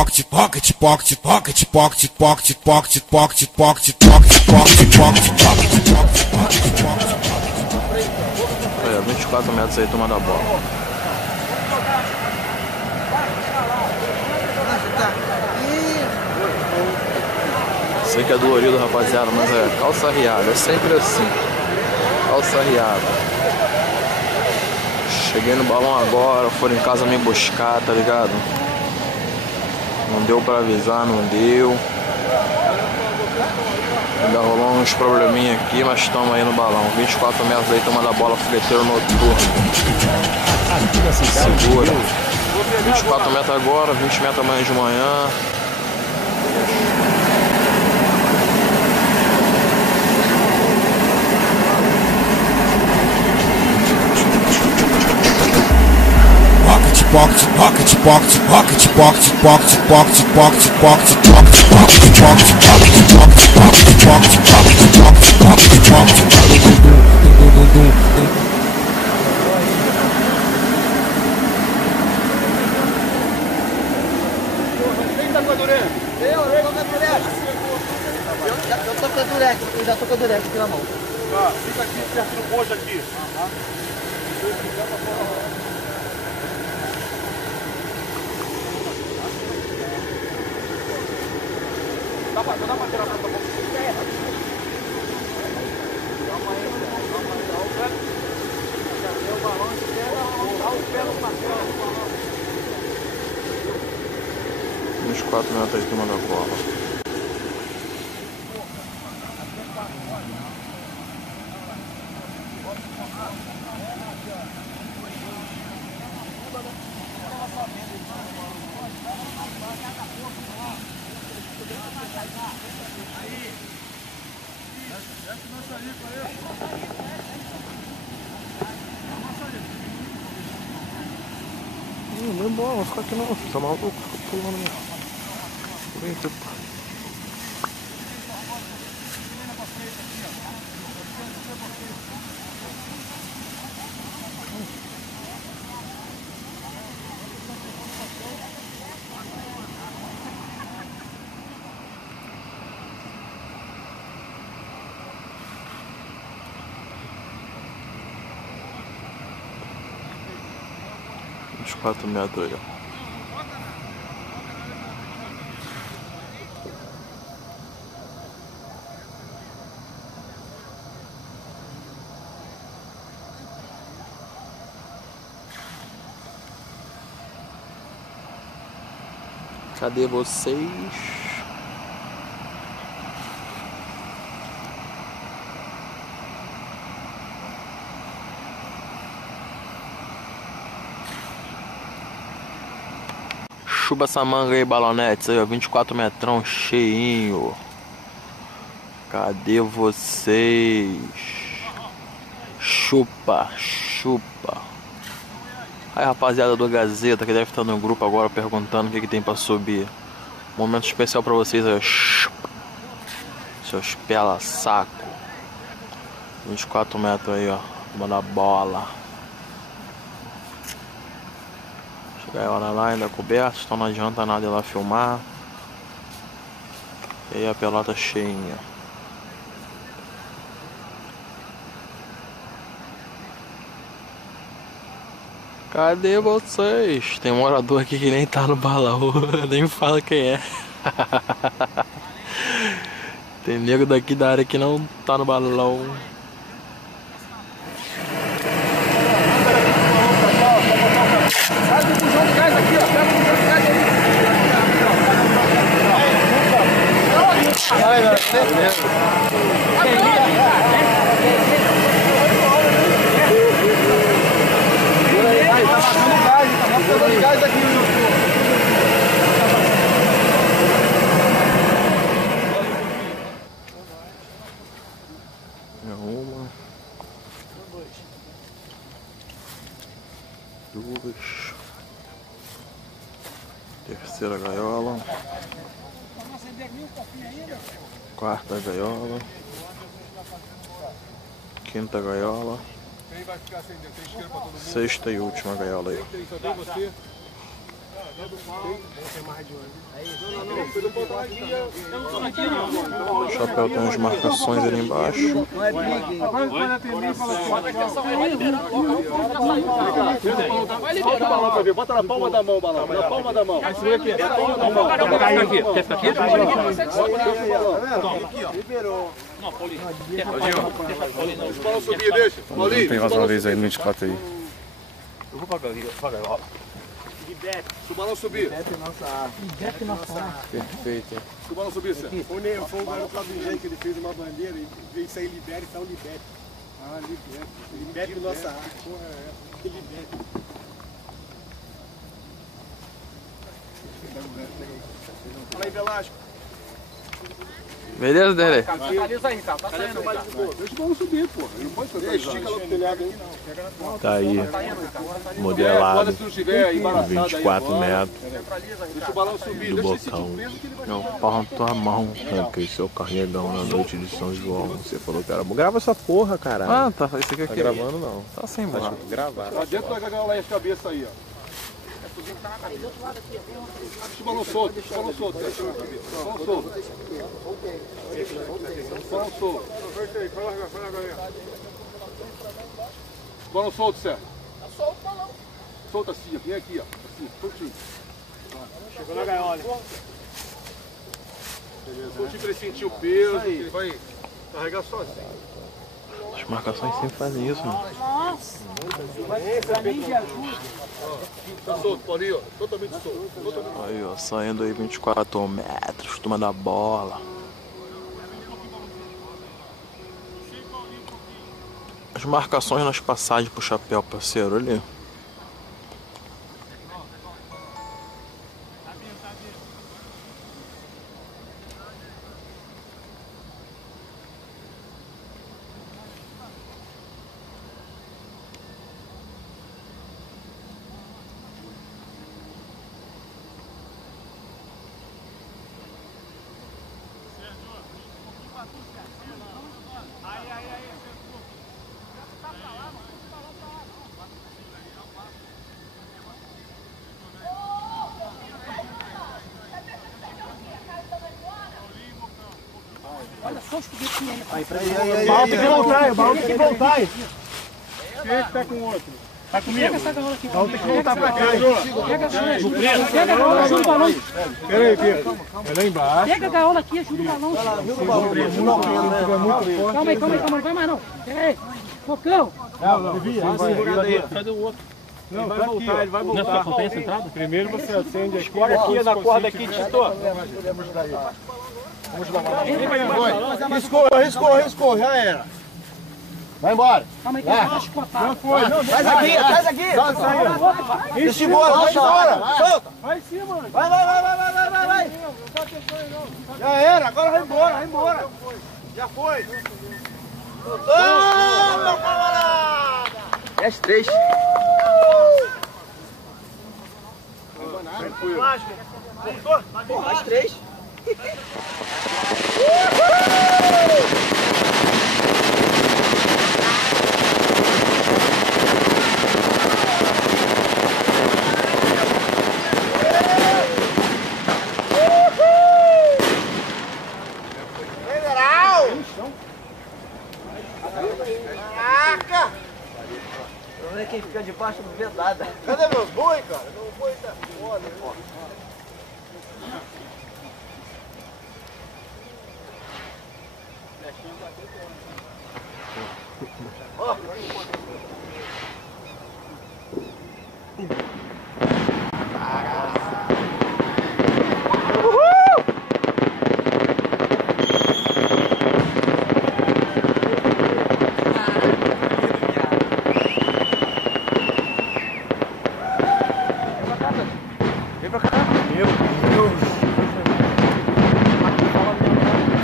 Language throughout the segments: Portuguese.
pocket, pocket, pocket, pocket, pocket, pocket, pocket, pocket, pocket, pocket, pocket, pocket. Olha, 24 metros aí tomando a bola. Sei que é dolorido, rapaziada, mas é calça riada, é sempre assim. Calça riada. Cheguei no balão agora, foram em casa me buscar, tá ligado? Não deu pra avisar, não deu. Ainda rolou uns probleminha aqui, mas estamos aí no balão. 24 metros aí, tomando a bola, fogueteiro noturno. Segura. 24 metros agora, 20 metros amanhã de manhã. Pocket, pocket, pocket, pocket, pocket, pocket, pocket, pocket, pocket, pocket, pocket, pocket, pocket, pocket, pocket, Eu já tô com a durex aqui na mão. Tá, fica aqui perto do posto aqui. Dá pra tirar pra boca? Uns 4 metros aí tomando a bola. Não vou embora, vou ficar aqui não. Tá maluco? Fica pulando mesmo. Vem, tipo. Uns 4 metros aí, ó. Cadê vocês? Chupa essa manga aí, balonetes aí, ó, 24 metrão cheinho. Cadê vocês? Chupa, chupa. Aí, rapaziada do Gazeta, que deve estar no grupo agora perguntando o que tem pra subir. Momento especial pra vocês aí, chupa. Seus pela saco. 24 metros aí, ó, tomando a bola. Chegar lá, ainda coberto, então não adianta nada ir lá filmar. E aí a pelota cheinha. Cadê vocês? Tem um morador aqui que nem tá no balão, nem fala quem é. Tem nego daqui da área que não tá no balão. Uma, duas, terceira gaiola, quarta gaiola, quinta gaiola, sexta e última gaiola aí. O chapéu tem umas marcações ali embaixo. Solta o balão pra ver. Bota na palma da mão o balão. Na palma da mão. Quer ficar aqui? Quer ficar aqui? Liberou. Não, Paulinho. Deixa o balão subir, deixa. Paulinho. Tem mais uma vez aí no 24 aí. Eu vou pagar, ó. Se o balão subir. Perfeito. Se o balão subir, Sérgio. Foi o garoto lá do jeito que ele fez uma bandeira e veio sair libere, então libere. Ah, libere. Libere nossa arte. Porra, é essa. Libere. Fala aí, Velasco. Beleza, Dele? Finaliza aí, Ricardo. Tá saindo, Ricardo. Deixa o balão subir, pô. Ele não pode fazer isso. Estica lá pro telhado aí. Tá aí, Quando modelado, se não estiver embaraçado aí 24 agora, metros deixa o balão subir. do Deixa ele sentir bocão. o peso que ele vai Não, pau na tua mão. Que esse é o carregão na noite de São João. Você falou que era bom. Grava essa porra, caralho. Ah, tá. Esse aqui é Tá aqui. gravando não. Tá sem barra. Gravar. Lá dentro vai gagar lá as cabeças aí, ó. Deixa o balão solto, deixa o balão solto. Deixa o balão solto. Deixa o balão solto. Balão solto, Sérgio. Tá solto o balão. Solta assim, vem aqui, ó. Assim, soltinho. Chegou na gaiola. Soltinho pra ele sentir o peso, que ele vai carregar sozinho. As marcações sempre fazem isso, mano. Tá solto, Paulinho, ó. Totalmente solto. Totalmente. Aí, ó, saindo aí 24 metros, turma da bola. As marcações nas passagens pro chapéu, parceiro, ali. O balão tem que voltar, o balão tem que voltar. Quem é que tá com o outro? Tá comigo? Pega essa gaiola aqui. O balão tem que voltar pra cá. Pega a gaiola, ajuda o balão. Pera aí, Pedro. É lá embaixo. Pega a gaiola aqui, ajuda o balão. Ajuda o balão. Calma aí, não vai mais não. Pega aí. Focão. Cadê o outro? Não, vai voltar, ele vai voltar. Não tem essa entrada? Primeiro você acende aqui. Escolhe aqui na corda aqui, Tito. Riscou, já era. Vai embora. Calma aí, calma aí. Já foi. Faz aqui. Isso embora, vai embora. Solta. Vai em cima, mano. Vai. Já era, agora vai embora. Já foi. Toma, camarada. As três. As três. Federal! Caraca! Não é quem fica debaixo do vedada. Cadê meus boi, cara? Meu boi tá foda, pô.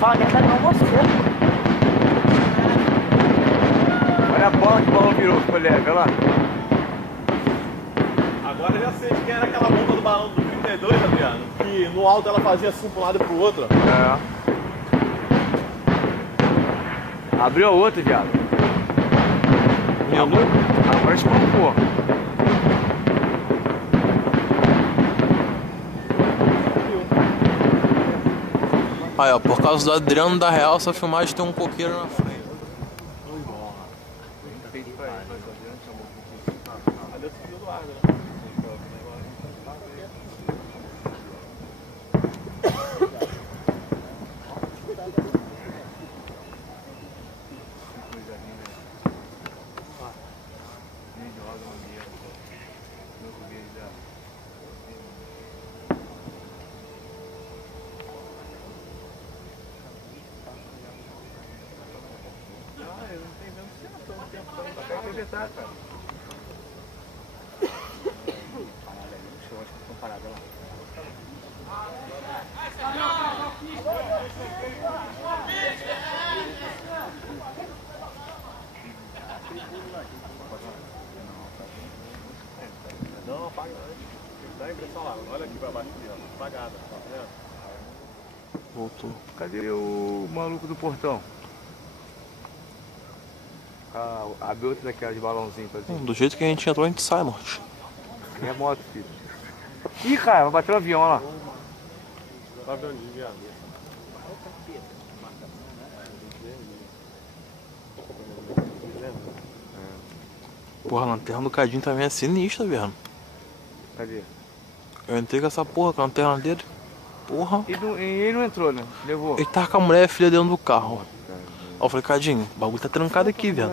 Fala, que não você. Olha a bola que o balão virou, colega, olha lá. Agora eu já sei quem era aquela bomba do balão do 32, Adriano. Que no alto ela fazia assim pra um lado e pro outro. Abriu a outra, viado. Agora espancou. Aí, ó, por causa do Adriano da Real, essa filmagem tem um coqueiro na frente. Não, apaga não. Dá a impressão lá. Olha aqui pra baixo aqui, ó. Apagada, tá vendo? Voltou. Cadê o maluco do portão? A outra daquela de balãozinho, pra dizer. Do jeito que a gente entrou, a gente sai, morte. E a moto, filho? Ih, cara, vai bater o avião, olha lá. Tá vendo, viado? Porra, a lanterna do Cadinho também é sinistra, velho. Cadê? Eu entrei com essa porra, com a lanterna dele. Porra. E ele não entrou, né? Levou. Ele tava com a mulher e a filha dentro do carro. Ó, eu falei, Cadinho, o bagulho tá trancado aqui, velho.